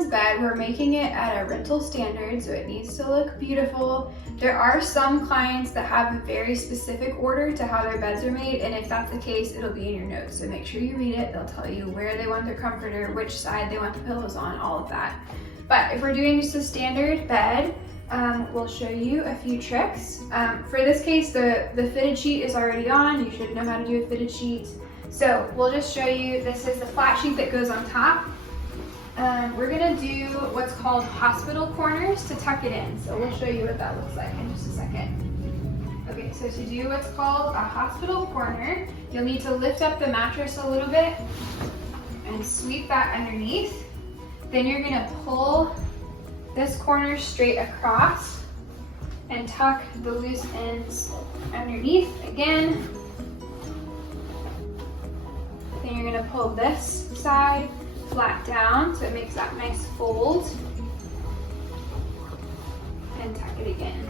everyone's bed. We're making it at a rental standard, so it needs to look beautiful. There are some clients that have a very specific order to how their beds are made, and if that's the case, it'll be in your notes. So make sure you read it. They'll tell you where they want their comforter, which side they want the pillows on, all of that. But if we're doing just a standard bed, we'll show you a few tricks. For this case, the fitted sheet is already on. You should know how to do a fitted sheet. So we'll just show you, this is the flat sheet that goes on top. We're gonna do what's called hospital corners to tuck it in. So we'll show you what that looks like in just a second. Okay, so to do what's called a hospital corner, you'll need to lift up the mattress a little bit and sweep that underneath. Then you're gonna pull this corner straight across and tuck the loose ends underneath again. Then you're gonna pull this side flat down so it makes that nice fold, and tuck it again.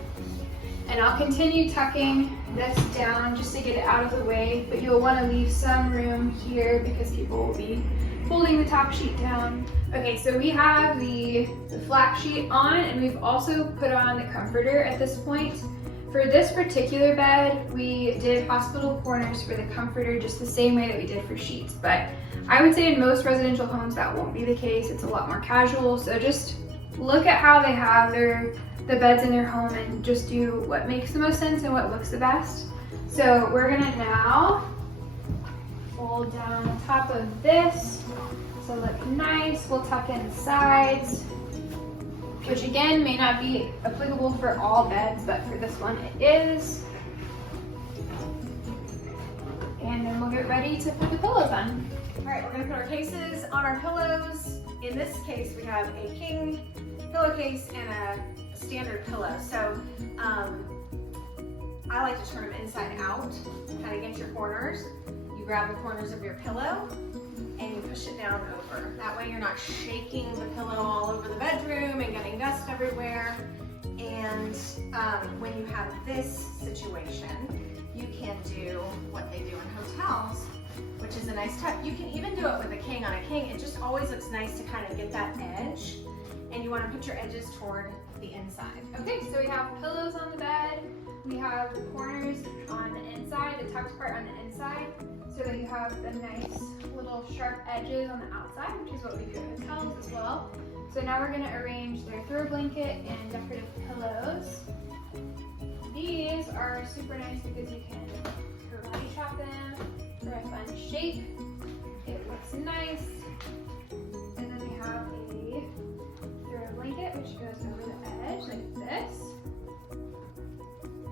And I'll continue tucking this down just to get it out of the way, but you'll want to leave some room here because people will be folding the top sheet down. Okay, so we have the flat sheet on, and we've also put on the comforter at this point. For this particular bed, we did hospital corners for the comforter just the same way that we did for sheets, but I would say in most residential homes that won't be the case. It's a lot more casual, so just look at how they have the beds in their home and just do what makes the most sense and what looks the best. So we're gonna now fold down on top of this to look nice. We'll tuck in the sides, which again may not be applicable for all beds, but for this one it is. And then we'll get ready to put the pillows on. All right, we're gonna put our cases on our pillows. In this case, we have a king pillowcase and a standard pillow. So I like to turn them inside out, kind of get your corners. You grab the corners of your pillow and you push it down over. That way you're not shaking the pillow all over the bedroom and getting dust everywhere. And when you have this situation, you can do what they do in hotels, which is a nice tuck. You can even do it with a king on a king. It just always looks nice to kind of get that edge, and you want to put your edges toward the inside. Okay, so we have pillows on the bed. We have the corners on the inside, the tucked part on the inside, so that you have the nice little sharp edges on the outside, which is what we do at hotels as well. So now we're gonna arrange their throw blanket and decorative pillows. These are super nice because you can karate chop them for a fun shape. It looks nice. And then we have a throw blanket which goes over the edge like this.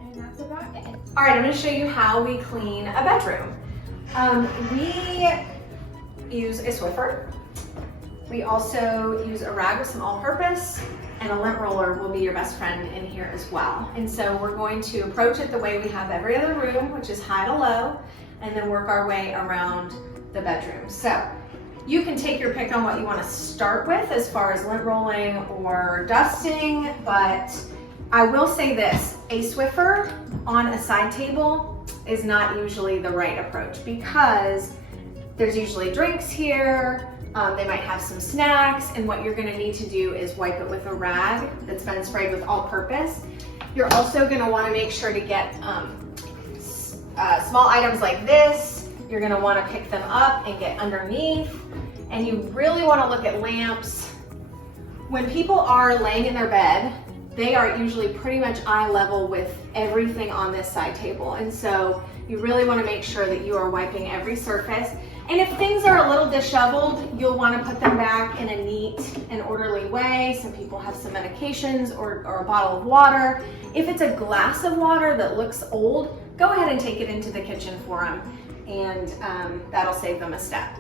And that's about it. All right, I'm gonna show you how we clean a bedroom. We use a Swiffer. We also use a rag with some all-purpose, and a lint roller will be your best friend in here as well. And so we're going to approach it the way we have every other room, which is high to low, and then work our way around the bedroom. So you can take your pick on what you want to start with as far as lint rolling or dusting, but I will say this, a Swiffer on a side table is not usually the right approach because there's usually drinks here, they might have some snacks, and what you're gonna need to do is wipe it with a rag that's been sprayed with all-purpose. You're also gonna wanna make sure to get small items like this. You're gonna wanna pick them up and get underneath, and you really wanna look at lamps. When people are laying in their bed, they are usually pretty much eye level with everything on this side table, and so you really wanna make sure that you are wiping every surface. And if things are a little disheveled, you'll want to put them back in a neat and orderly way. Some people have some medications or a bottle of water. If it's a glass of water that looks old, go ahead and take it into the kitchen for them, and that'll save them a step.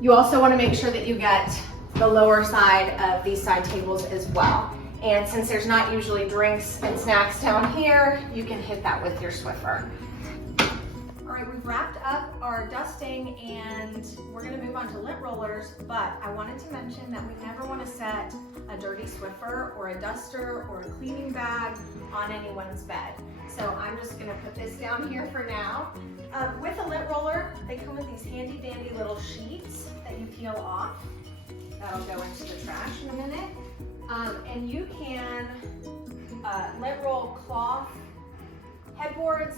You also want to make sure that you get the lower side of these side tables as well. And since there's not usually drinks and snacks down here, you can hit that with your Swiffer. All right, we've wrapped up our dusting and we're gonna move on to lint rollers, but I wanted to mention that we never wanna set a dirty Swiffer or a duster or a cleaning bag on anyone's bed. So I'm just gonna put this down here for now. With a lint roller, they come with these handy dandy little sheets that you peel off. That'll go into the trash in a minute. And you can lint roll cloth headboards.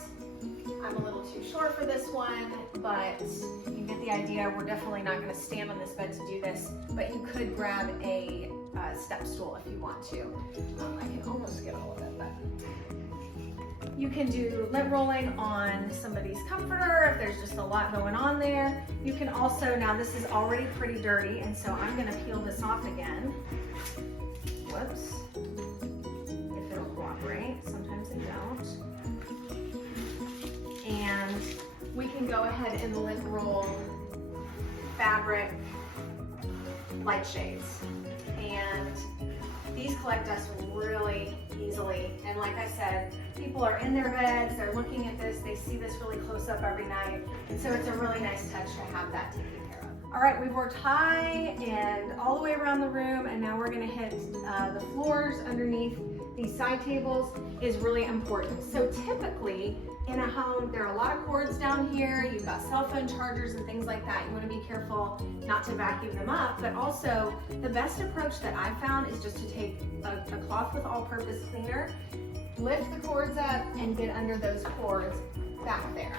I'm a little too short for this one, but you get the idea. We're definitely not going to stand on this bed to do this, but you could grab a step stool if you want to. I can almost get all of it, but you can do lint rolling on somebody's comforter if there's just a lot going on there. You can also, now this is already pretty dirty, and so I'm going to peel this off again. Whoops. If it'll cooperate, sometimes they don't. And we can go ahead and lint roll fabric light shades. And these collect dust really easily. And like I said, people are in their beds, they're looking at this, they see this really close up every night. And so it's a really nice touch to have that taken care of. All right, we've worked high and all the way around the room, and now we're gonna hit the floors underneath these side tables is really important. So typically in a home, there are a lot of cords down here. You've got cell phone chargers and things like that. You want to be careful not to vacuum them up, but also the best approach that I've found is just to take a cloth with all-purpose cleaner, lift the cords up and get under those cords back there.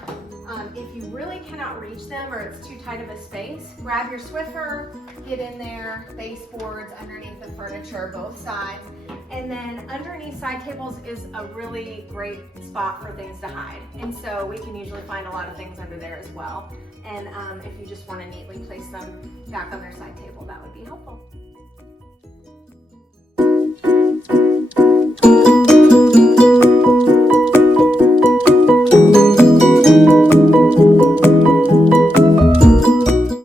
If you really cannot reach them or it's too tight of a space, grab your Swiffer, get in there, baseboards underneath the furniture, both sides. And then underneath side tables is a really great spot for things to hide. And so we can usually find a lot of things under there as well. And if you just want to neatly place them back on their side table, that would be helpful.